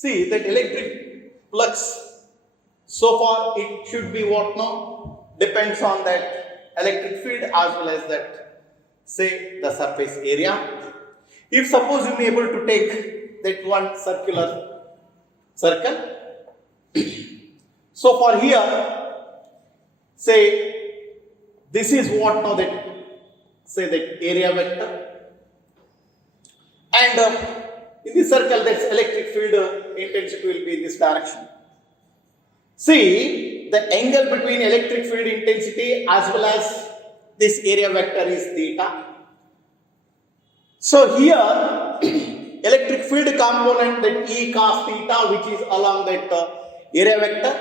See that electric flux, so far it should be what now? Depends on that electric field as well as that, say, the surface area. If suppose you may able to take that one circular circle. So for here, say, this is what now that, say, that area vector. And in this circle, that electric field intensity will be in this direction. See, the angle between electric field intensity as well as this area vector is theta. So here, electric field component, that E cos theta, which is along that area vector,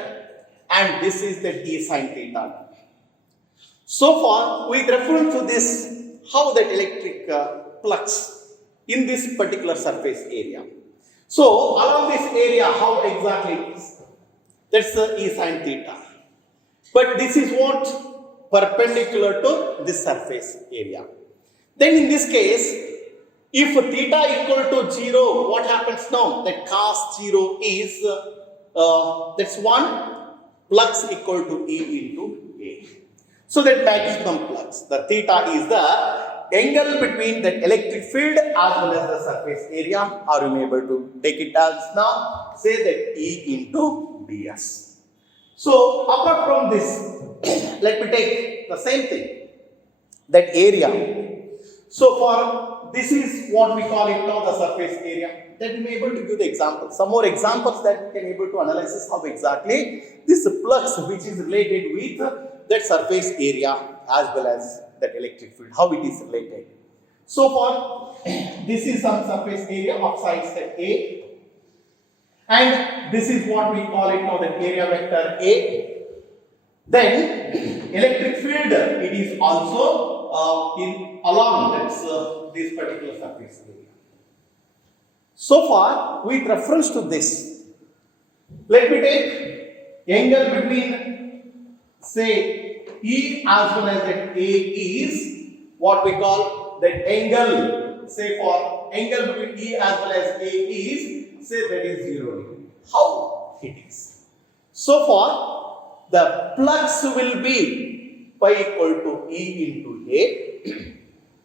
and this is the E sin theta. So far, with reference to this, how that electric flux in this particular surface area. So, along this area, how exactly it is? That's the E sin theta. But this is what? Perpendicular to this surface area. Then in this case, if theta equal to 0, what happens now? That cos 0 is, that's 1, flux equal to E into A. So that maximum flux, the theta is the angle between the electric field as well as the surface area. Are you able to take it as now? Say that E into ds. So apart from this, let me take the same thing, that area. So for this is what we call it now, the surface area. Then we may able to give the example. Some more examples that we can able to analyze how exactly this flux which is related with that surface area as well as that electric field, how it is related. So for this is some surface area of size that A, and this is what we call it now, that area vector A. Then electric field, it is also along that's this particular surface area. So far, with reference to this, let me take angle between, say, E as well as that A is what we call that angle, say, for angle between E as well as A is, say, that is 0 degree. How it is? So far, the flux will be pi equal to E into A.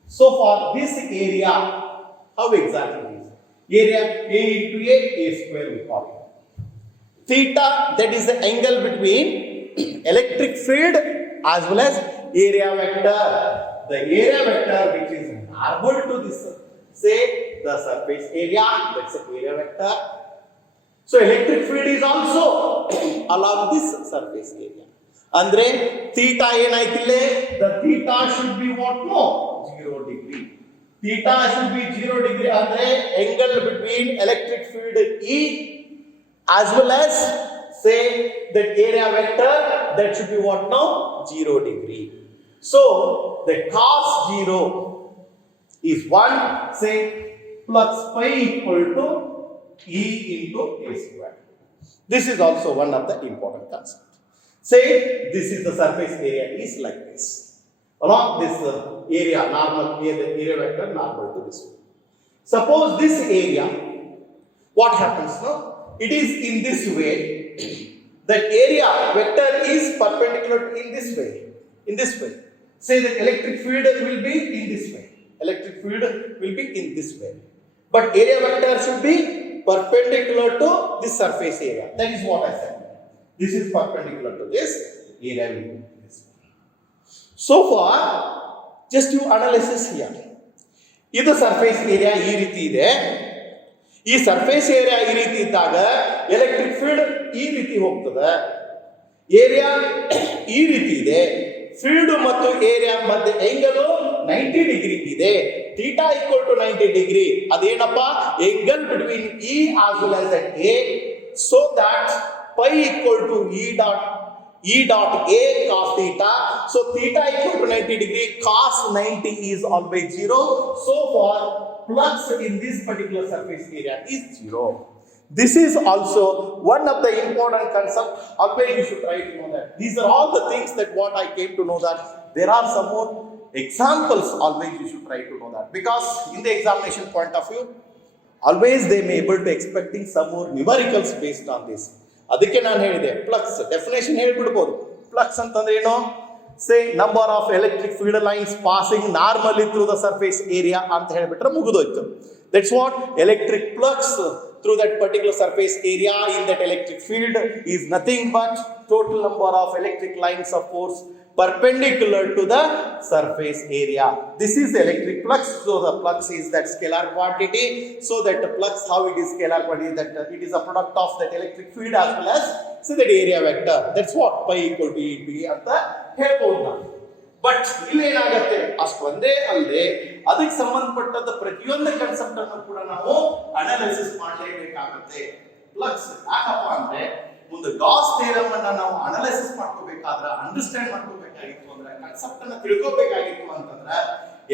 So for this area, how exactly it is? Area A into A square we call it. Theta, that is the angle between electric field as well as area vector. The area vector which is normal to this, say, the surface area, that's the area vector. So electric field is also along this surface area. Andre theta enaitile, the theta should be what? No, 0 degree. Theta should be 0 degree. Andre angle between electric field E as well as, say, that area vector, that should be what now? 0 degree. So the cos 0 is 1, say, plus pi equal to E into A square. This is also one of the important concepts. Say, this is the surface area is like this. Along this area, normal area vector normal to this one. Suppose this area, what happens now? It is in this way. The area vector is perpendicular in this way. In this way. Say that electric field will be in this way. Electric field will be in this way. But area vector should be perpendicular to this surface area. That is what I said. This is perpendicular to this area will be this way. So far, just you analysis here. This surface area ಈ ರೀತಿ ಇದೆ. ಈ surface area ಈ ರೀತಿ ಇದ್ದಾಗ electric field ಈ ರೀತಿ ಹೋಗ್ತದೆ, ಏರಿಯಾ ಈ ರೀತಿ ಇದೆ, ಫೀಲ್ಡ್ ಮತ್ತು ಏರಿಯಾ ಮಧ್ಯೆ ಆಂಗಲ್ 90 ಡಿಗ್ರಿ ಇದೆ, ಥೀಟಾ ಈಕ್ವಲ್ ಟು 90 ಡಿಗ್ರಿ. ಅದೇನಪ್ಪ? Angle between E as well as that A, so that pi equal to E dot a cos theta. So theta equal to 90 degree, cos 90 is always 0. So for flux in this particular surface area is 0. This is also one of the important concepts. Always you should try to know that. These are all the things that what I came to know that. There are some more examples. Always you should try to know that, because in the examination point of view, Always they may able to expecting some more numericals based on this. ಅದಕ್ಕೆ ನಾನು ಹೇಳಿದೆ flux definition ಹೇಳ್ಬಿಡ್ಬೋದು. Flux ಅಂತಂದ್ರೆ ಏನು? Say number of electric field lines passing normally through the surface area ಅಂತ ಹೇಳ್ಬಿಟ್ರೆ ಮುಗಿದೋಯ್ತು. That's what electric flux through that particular surface area in that electric field is nothing but total number of electric lines of force perpendicular to the surface area. This is the electric flux. So the flux is that scalar quantity. So that the flux, how it is scalar quantity, that it is a product of that electric field as well as so that area vector. That's what pi equal to EB ಅಂತ ಹೇಳ್ಬೋದು ನಾವು. But ಇಲ್ಲಿ ಏನಾಗುತ್ತೆ, ಅಷ್ಟು ಒಂದೇ ಅಲ್ಲದೆ ಅದಕ್ಕೆ ಸಂಬಂಧಪಟ್ಟದ ಪ್ರತಿಯೊಂದು ಕಾನ್ಸೆಪ್ಟ್ ಅನ್ನು ಕೂಡ ನಾವು ಅನಾಲಿಸಿಸ್ ಮಾಡಲೇಬೇಕಾಗುತ್ತೆ. ಫ್ಲಕ್ಸ್ ಯಾಕಪ್ಪ ಅಂದ್ರೆ ಒಂದು ಗಾಸ್ ಥಿಯರಮ್ ಅನ್ನ ನಾವು ಅನಾಲಿಸಿಸ್ ಮಾಡ್ಕೋಬೇಕಾದ್ರೆ, ಅಂಡರ್ಸ್ಟ್ಯಾಂಡ್ ಮಾಡ್ಕೋಬೇಕಾಗಿತ್ತು ಅಂದ್ರೆ, ಕಾನ್ಸೆಪ್ಟ್ ಅನ್ನ ತಿಳ್ಕೋಬೇಕಾಗಿತ್ತು ಅಂತಂದ್ರೆ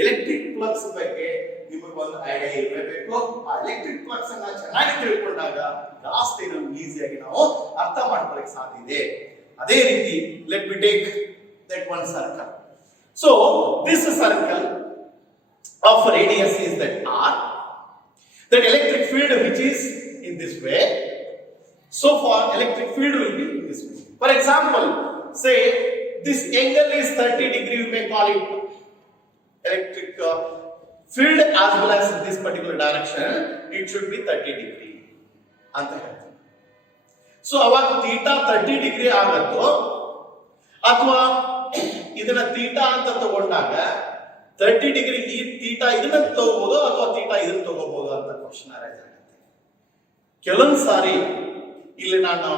ಎಲೆಕ್ಟ್ರಿಕ್ ಫ್ಲಕ್ಸ್ ಬಗ್ಗೆ ನಿಮಗೆ ಒಂದು ಐಡಿಯಾ ಇರಬೇಕು. ಆ ಎಲೆಕ್ಟ್ರಿಕ್ ಫ್ಲಕ್ಸ್ ಅನ್ನ ಚೆನ್ನಾಗಿ ತಿಳ್ಕೊಂಡಾಗ ಗಾಸ್ ಥಿಯರಮ್ ಈಸಿಯಾಗಿ ನಾವು ಅರ್ಥ ಮಾಡ್ಕೊಳ್ಳೋಕೆ ಸಾಧ್ಯ ಇದೆ. ಅದೇ ರೀತಿ let me take that one circle. So this circle of radius is that r. That electric field which is in this way. So far electric field will be in this way. For example, say this angle is 30 degree, you may call it electric field as well as in this particular direction it should be 30 degree anta ಹೇಳ್ತಾರೆ. So ಅವಾಗ theta 30 degree ಆಗುತ್ತೋ ಅಥವಾ ಇದನ್ನ theta ಅಂತ ತಗೊಂಡಾಗ 30 degree ಈ theta ಇದನ್ನ ತಗೋಬಹುದು ಅಥವಾ ಥೀಟಾ ಇದನ್ನ ತಗೋಬಹುದು ಅಂತ ಕ್ವಶನ್ ಅರೈಸ್ ಆಗುತ್ತೆ. ಕೆಲವೊಂದು ಸಾರಿ ಇಲ್ಲಿ ನಾನು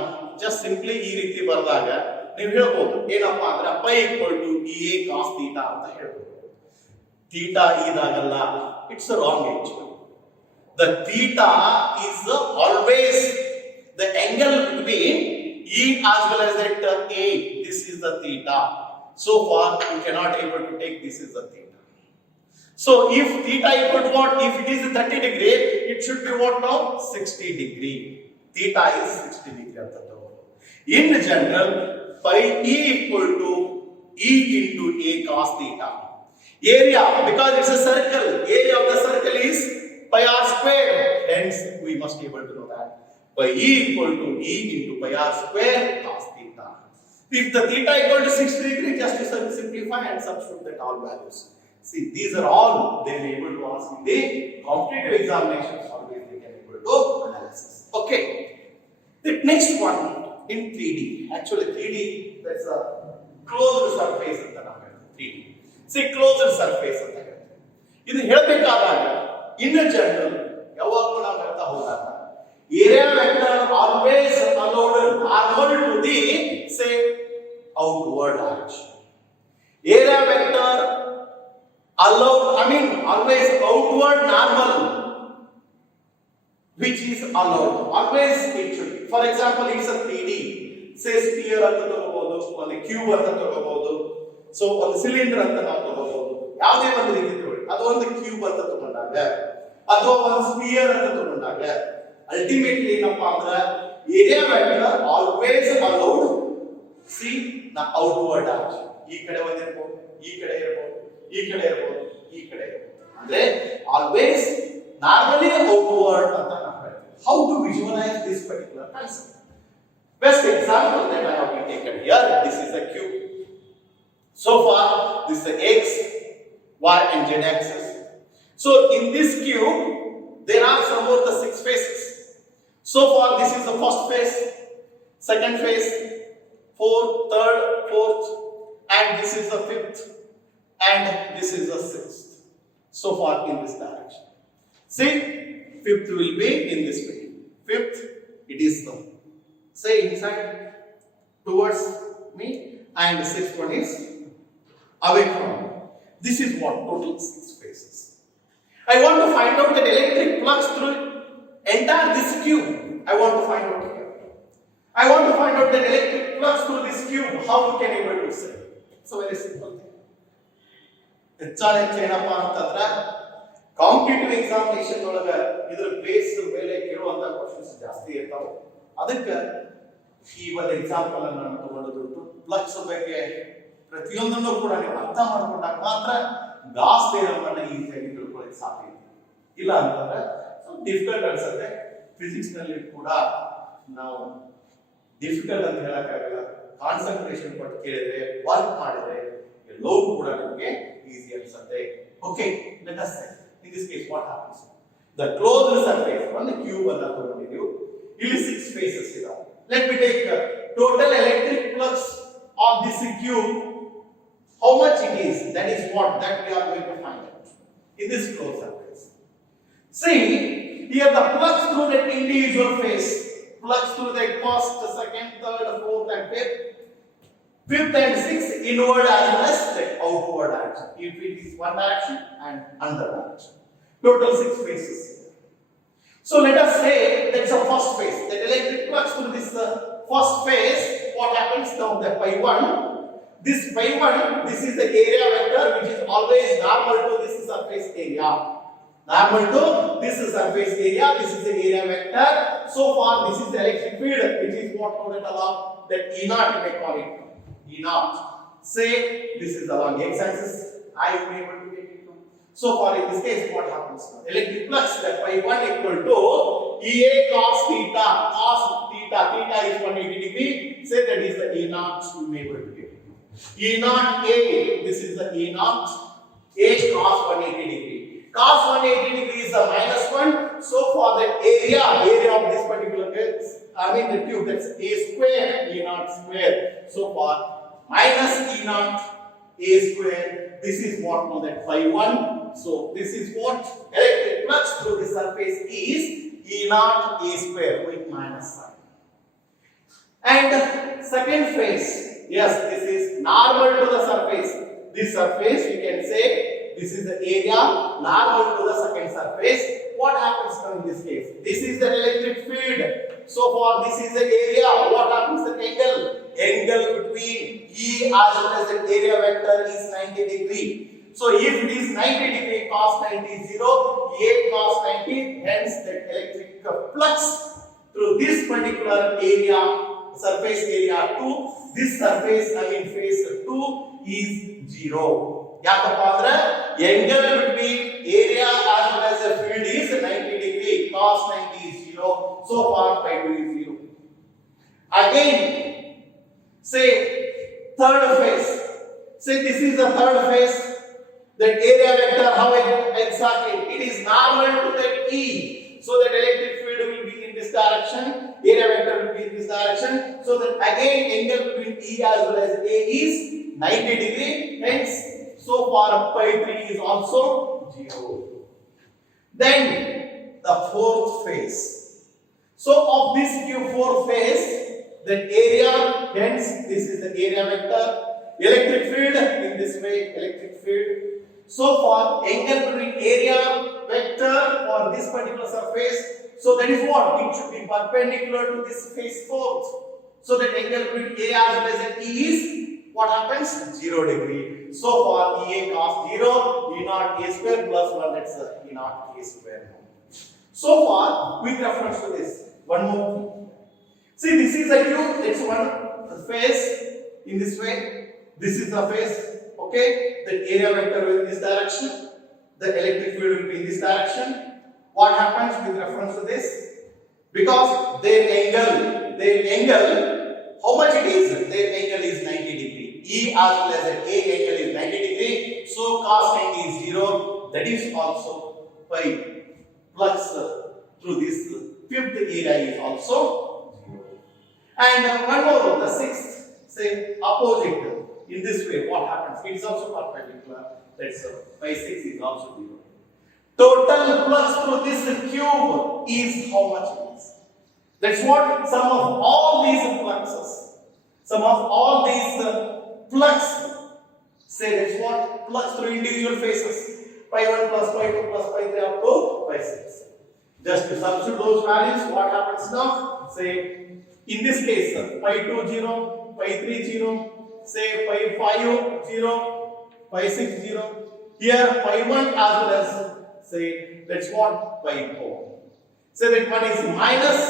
ಜಸ್ಟ್ ಸಿಂಪ್ಲಿ ಈ ರೀತಿ ಬರೆದಾಗ ನೀವು ಹೇಳ್ಬೋದು ಏನಪ್ಪಾ ಅಂದ್ರೆ pi equal to A cos theta ಅಂತ ಹೇಳ್ಬೋದು. ಥೀಟಾ ಇದಾಗಲ್ಲ, it's wrong actually. The theta is always the angle between E as well as that A. This is the theta. So far you cannot able to take this is the theta. So if theta equal to what? If it is 30 degree, it should be what now? 60 degree. Theta is 60 degree. In general, pi E equal to E into A cos theta. Area, because it's a circle, area of the circle is pi r square. Hence we must be able to know that. Pi E equal to E into pi r square cos theta. If the theta equal to 60 degree, just to simplify and substitute that all values. See, these are all they will be able to ask in the competitive examinations. Always they can able to analysis. Okay. The next one in 3D. Actually 3D, that's a closed surface ಅಂತ ನಾವು ಹೇಳ್ತೀವಿ. 3D. See, closed surface ಅಂತ ಹೇಳ್ತೀವಿ. ಇದು ಹೇಳಬೇಕಾದಾಗ in general ಯಾವಾಗಲೂ ನಾವು ಹೇಳ್ತಾ ಹೋದಾಗ area vector always allowed normal to the say outward direction. Area vector allowed, always outward normal which is allowed. Always it should be. For example, it's a 3D. Say sphere ಅಂತ ತಗೋಬಹುದು, ಒಂದು cube ಅಂತ ತಗೋಬಹುದು, so ಒಂದು cylinder ಅಂತ ನಾವು ತಗೋಬಹುದು. ಯಾವುದೇ ಒಂದು ರೀತಿ ತಗೊಳ್ಳಿ, ಅದು ಒಂದು ಕ್ಯೂಬ್ ಅಂತ ತಗೊಂಡಾಗ ಅಥವಾ ಒಂದು ಸ್ಪಿಯರ್ ಅಂತ ತಗೊಂಡಾಗ ultimately ಏನಪ್ಪಾ ಅಂದ್ರೆ area vector always allowed C ನ ಔಟ್ವರ್ಡ್ ಡೈರೆಕ್ಷನ್. ಈ ಕಡೆ ಒಂದಿರಬಹುದು, ಈ ಕಡೆ ಇರಬಹುದು, ಈ ಕಡೆ ಇರಬಹುದು, ಈ ಕಡೆ ಇರಬಹುದು. ಅಂದ್ರೆ ಆಲ್ವೇಸ್ ನಾರ್ಮಲಿ ಔಟ್ವರ್ಡ್ ಅಂತ ನಾವು ಹೇಳ್ತೀವಿ. How to visualise this particular concept? Best example that I have taken here, this is a cube. So far this is the x, y and z axis. So in this cube there are some more the 6 faces. So far this is the first face, second face, fourth, third, fourth, and this is the fifth, and this is the sixth. So far in this direction. See, fifth will be in this way. Fifth, it is the say inside towards me, and the sixth one is away from me. This is what total 6 faces. I want to find out that electric flux through entire this cube. I want to find out here. I want to find out that electric flux through this cube. How we can able to say? It's a very simple thing. ಹೆಚ್ಚಾನೆಚ್ಚು ಏನಪ್ಪಾ ಅಂತಂದ್ರೆ competitive examination ಒಳಗ ಇದರ base ಮೇಲೆ ಕೇಳುವಂತ questions ಜಾಸ್ತಿ ಇರ್ತಾವೆ. ಅದಕ್ಕೆ ಈ ಒಂದು ಎಕ್ಸಾಂಪಲ್ ಅನ್ನು ನಾನು ತಗೊಂಡದ್ದು ಫ್ಲಕ್ಸ್ ಬಗ್ಗೆ ಪ್ರತಿಯೊಂದನ್ನು ಕೂಡ ನೀವು ಅರ್ಥ ಮಾಡ್ಕೊಂಡಾಗ ಮಾತ್ರ ಗಾಸ್ ಥಿಯರಮ್ ಅನ್ನು ಈಸಿಯಾಗಿ ತಿಳ್ಕೊಳ್ಳೋಕೆ ಸಾಧ್ಯ ಇದೆ. ಇಲ್ಲ ಅಂತಂದ್ರೆ ಸ್ವಲ್ಪ ಡಿಫಿಕಲ್ಟ್ ಅನ್ಸುತ್ತೆ ಫಿಸಿಕ್ಸ್ ನಲ್ಲಿ ಕೂಡ ನಾವು ಡಿಫಿಕಲ್ಟ್ ಅಂತ ಹೇಳಕ್ಕಾಗಲ್ಲ ಕಾನ್ಸಂಟ್ರೇಷನ್ ಕೊಟ್ಟು ಕೇಳಿದ್ರೆ ವರ್ಕ್ ಮಾಡಿದ್ರೆ ಎಲ್ಲವೂ ಕೂಡ ನಮಗೆ ಈಸಿ ಅನ್ಸುತ್ತೆ okay let us say in this case what happens the closed surface ಒಂದು ಕ್ಯೂಬ್ ಅನ್ನ ತಗೊಂಡಿದ್ದೀವಿ ಇಲ್ಲಿ 6 faces ಇದಾವೆ let me take total electric flux on this cube how much it is that is what that we are going to find out in this closed surface see here the flux through that individual phase flux through the first second third fourth and fifth and sixth inward as well as the outward direction if it is one direction and another direction total 6 phases so let us say that's a first phase that electric flux through this first phase what happens now the pi1 this pi1 this is the area vector which is always normal to this surface area normal to this surface area this is the area vector so far this is the electric field which is what noted along that E naught we may call it E naught say this is along x axis I will be able to get it now so far in this case what happens now electric flux that pi1 equal to Ea cos theta theta is 180 degree say that is the E naught we may be able to get it E naught A this is the E naught A cos 180 degree cos 180 degree is the -1 so for the area of this particular case I mean the tube that's A square E naught square so for minus E naught A square this is what now that pi1 so this is what electric flux through the surface is E naught A square with minus sign and second phase yes this is normal to the surface this surface we can say this is the area normal to the second surface what happens now in this case this is the electric field so for this is the area what happens the angle between E as well as the area vector is 90 degree so if it is 90 degree cos 90 is 0 A cos 90 hence the electric flux through this particular area surface area 2 this surface I mean phase 2 is 0 ಯಾಕಪ್ಪ ಅಂದ್ರೆ angle between area as well as the field is 90 degree cos 90 is 0 so far pi2 is 0 again say third phase say this is the third phase that area vector how exactly it is normal to that E so that electric field will be in this direction area vector will be in this direction so that again angle between E as well as A is 90 degree hence so far pi3 is also 0 then the fourth phase so of this q4 phase the area hence this is the area vector electric field in this way electric field so far angle between area vector for this particular surface so that is what it should be perpendicular to this phase fourth so that angle between A as well as E is what happens 0 degree so far Ea cos 0 E naught A square plus 1 that's E naught A square so far with reference to this one more thing see this is a cube it's one phase in this way this is the phase okay the area vector will be in this direction the electric field will be in this direction what happens with reference to this because their angle how much it is their angle is 90 degree E as well as A angle is 90 degree so cos 90 is 0 that is also pi flux through this fifth area is also 0 and one more the sixth say opposite in this way what happens it is also perpendicular that's pi 6 is also 0 total flux through this cube is how much it is that's what sum of all these fluxes sum of all these flux say that's what flux through individual phases pi1 plus pi2 plus pi3 up to pi6 just to substitute those values what happens now say in this case pi2 0 pi3 0 say pi5 0 pi6 0 here pi1 as well as say that's what pi4 say that one is minus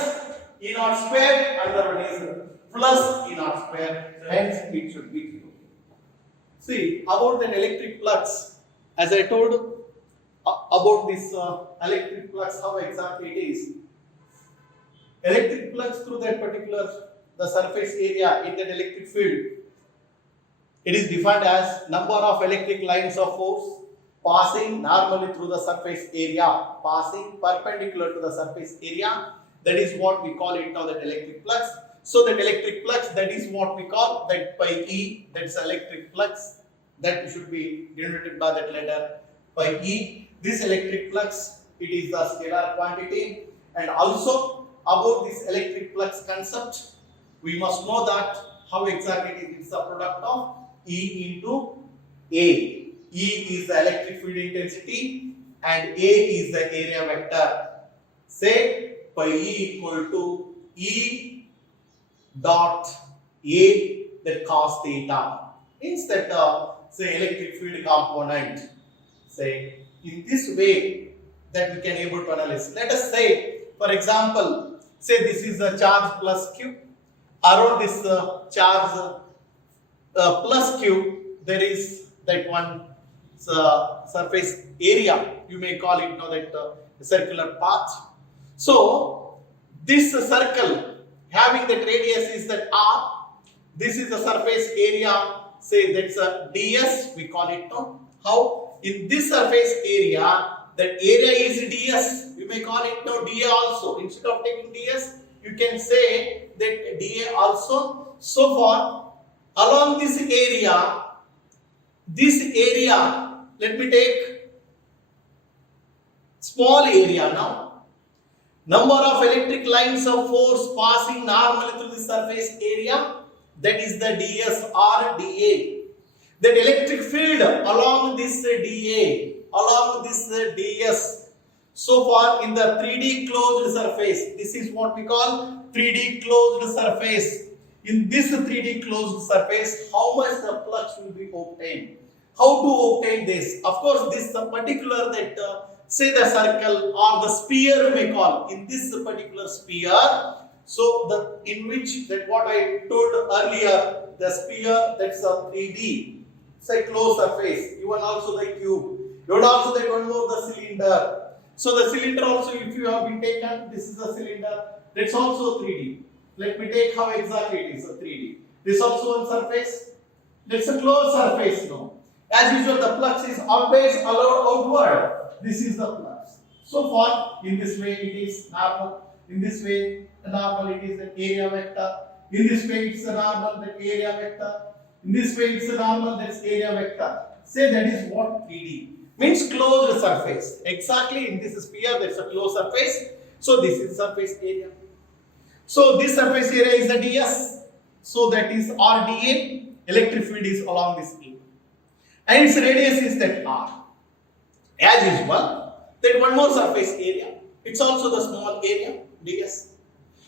E naught square another one is plus E naught square hence it should be 0 see about an electric flux as I told about this electric flux, how exactly it is. Electric flux through that particular the surface area in that electric field, it is defined as number of electric lines of force passing normally through the surface area, passing perpendicular to the surface area. That is what we call it now, that electric flux. So that electric flux, that is what we call that pi E, that's electric flux. That should be denoted by that letter pi E. This electric flux, it is the scalar quantity. And also about this electric flux concept, we must know that how exactly it is. It's the product of E into A. E is the electric field intensity and A is the area vector. Say pi E equal to E dot A, that cos theta. Means that say electric field component, say in this way that we can able to analyze. Let us say, for example, say this is a charge plus Q. Around this charge plus Q, there is that one surface area. You may call it now that circular path. So this circle having that radius is that R. This is the surface area. Say that's a ds. We call it now. How in this surface area, that area is ds. You may call it now dA also. Instead of taking ds, you can say that dA also. So far, along this area, let me take small area now. Number of electric lines of force passing normally through the surface area, that is the ds or dA. That electric field along this dA, along this ds. So far in the 3D closed surface, this is what we call 3D closed surface. In this 3D closed surface, how much the flux will be obtained? How to obtain this? Of course, this particular that say the circle or the sphere we may call, in this particular sphere. So the in which that what I told earlier, the sphere, that's a 3D, say closed surface. Even also the cube. You would also that one more the cylinder. So the cylinder also, if you have been taken, this is the cylinder. That's also 3D. Let me take how exactly it is a 3D. This also one surface. That's a closed surface now. As usual, the flux is always allowed outward. This is the flux. So far, in this way it is normal. In this way, normal it is the area vector. In this way, it's a normal, the area vector. In this way, it's a normal, that's area vector. Say that is what 3D means, closed surface. Exactly in this sphere, that's a closed surface. So this is surface area. So this surface area is the ds. So that is RdA. Electric field is along this A. And its radius is that R. As usual, that one more surface area. It's also the small area, ds.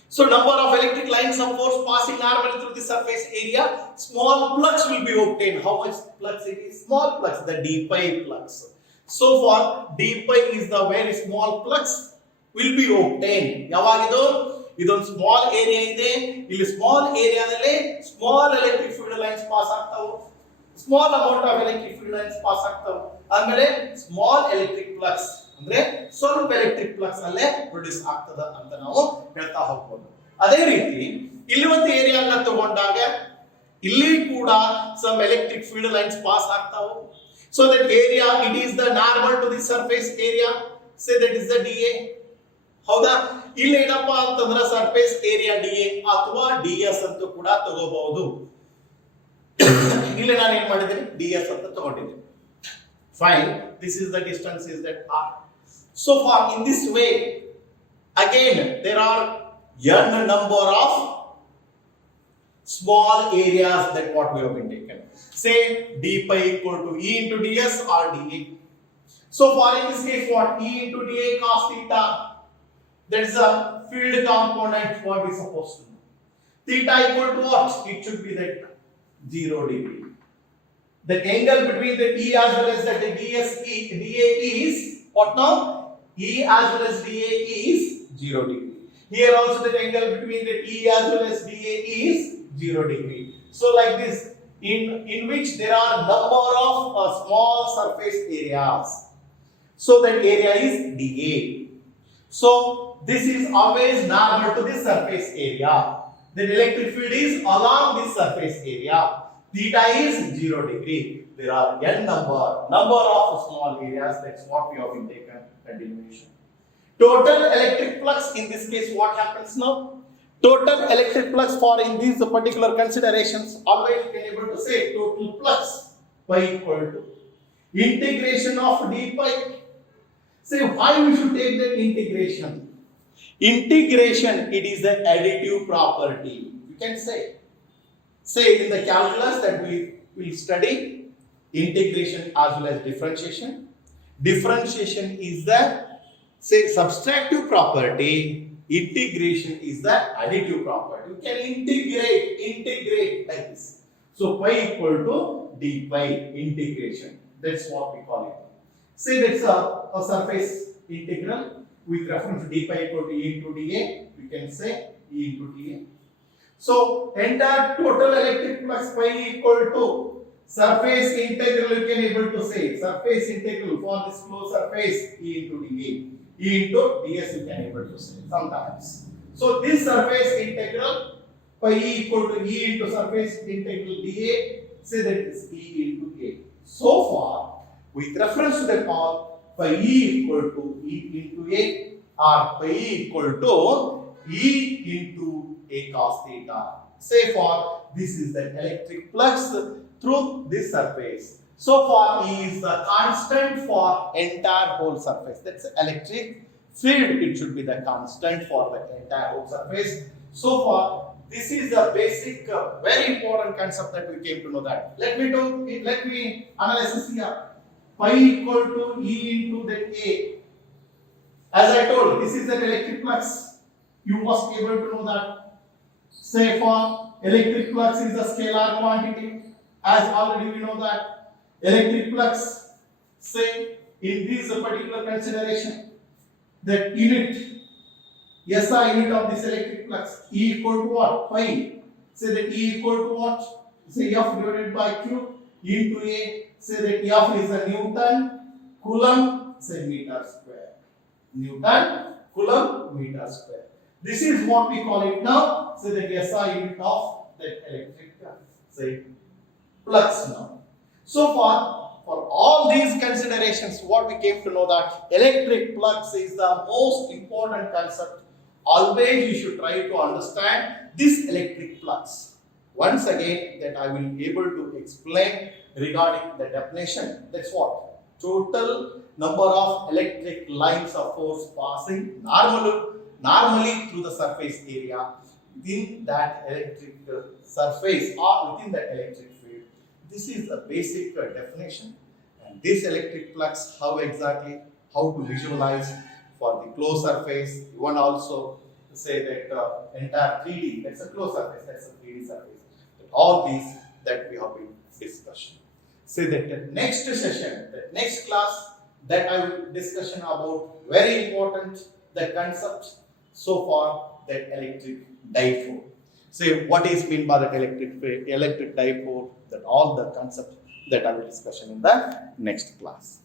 So number of electric lines of force passing normally through the surface area, small flux will be obtained. How much flux it is? Small flux, the d pi flux. So far, d pi is the very small flux will be obtained. Yavagido? ಇದೊಂದು small area ಇದೆ. ಇಲ್ಲಿ small ಏರಿಯಾದಲ್ಲಿ small electric field lines pass ಆಗ್ತಾವು. Small amount of electric field lines pass ಆಗ್ತಾವು. ಆಮೇಲೆ small electric flux ಅಂದ್ರೆ ಸ್ವಲ್ಪ electric flux ಅಲ್ಲೇ ಪ್ರೊಡ್ಯೂಸ್ ಆಗ್ತದ ಅಂತ ನಾವು ಹೇಳ್ತಾ ಹೋಗ್ಬೋದು. ಅದೇ ರೀತಿ ಇಲ್ಲಿ ಒಂದು ಏರಿಯಾನ ತಗೊಂಡಾಗ ಇಲ್ಲಿ ಕೂಡ some electric field lines pass ಆಗ್ತಾವು. So that area, it is the normal to the surface area. Say that is the dA. ಹೌದಾ? ಇಲ್ಲಿ ಏನಪ್ಪಾ ಅಂತಂದ್ರೆ ಸರ್ಫೇಸ್ ಏರಿಯಾ dA ಅಥವಾ ds ಅಂತ ಕೂಡ ತಗೋಬಹುದು. ಇಲ್ಲಿ ನಾನು ಏನು ಮಾಡಿದ್ದೀನಿ, ds ಅಂತ ತಗೊಂಡಿದ್ದೀನಿ. Fine, this is the distance is that r. So far in this way, again there are n number of small areas that what we have been taken. Say d pi equal to E into ds or dA. So far in this case, what E into dA cos theta. That is a field component what we supposed to know. Theta equal to what? It should be that 0 degree. The angle between the E as well as the dA is what now? E as well as dA is 0 degree. Here also the angle between the E as well as dA is 0 degree. So like this, in which there are number of small surface areas. So that area is dA. So this is always normal to this surface area. The electric field is along this surface area. Theta is 0 degree. There are n number of small areas. That's what we have been taken continuation. Total electric flux, in this case, what happens now? Total electric flux for in these particular considerations, always you can able to say total flux pi equal to integration of d pi. Say why we should take that integration? Integration, it is the additive property. You can say in the calculus that we will study integration as well as differentiation. Differentiation is the subtractive property. Integration is the additive property. You can integrate like this. So pi equal to d pi integration. That's what we call it. Say that's a surface integral with reference to d pi equal to e into dA. We can say e into dA. So entire total electric flux pi equal to surface integral. You can able to say surface integral for this closed surface e into dA. E into ds you can able to say sometimes. So this surface integral pi equal to e into surface integral dA, say that is e into a. So far, with reference to the path pi equal to e into a or pi equal to e into a cos theta. Say for this is the electric flux through this surface. So far, E is the constant for entire whole surface. That's electric field. It should be the constant for the entire whole surface. So far, this is the basic, very important concept that we came to know that. Let me analyze this here. Pi equal to E into that A. As I told, this is the electric flux. You must be able to know that. Say for electric flux is a scalar quantity. As already we know that. Electric flux, say in this particular consideration, that unit, SI unit of this electric flux, E equal to what? Pi. Say that E equal to what? Say F divided by Q into A. Say that F is a Newton, Coulomb, say meter square. Newton, Coulomb, meter square. This is what we call it now. Say that SI unit of that electric, say flux now. So far, for all these considerations, what we came to know that electric flux is the most important concept. Always you should try to understand this electric flux. Once again, that I will be able to explain regarding the definition. That's what? Total number of electric lines of force passing normally through the surface area within that electric surface or within that electric field. This is the basic definition, and this electric flux, how to visualize for the closed surface. You want also to say that entire 3D, that's a closed surface, that's a 3D surface. But all these that we have been discussing. Say that the next session, the next class, that I will discussion about very important the concept so far that electric dipole. Say what is mean by that electric dipole, that all the concept that I will discussion in the next class.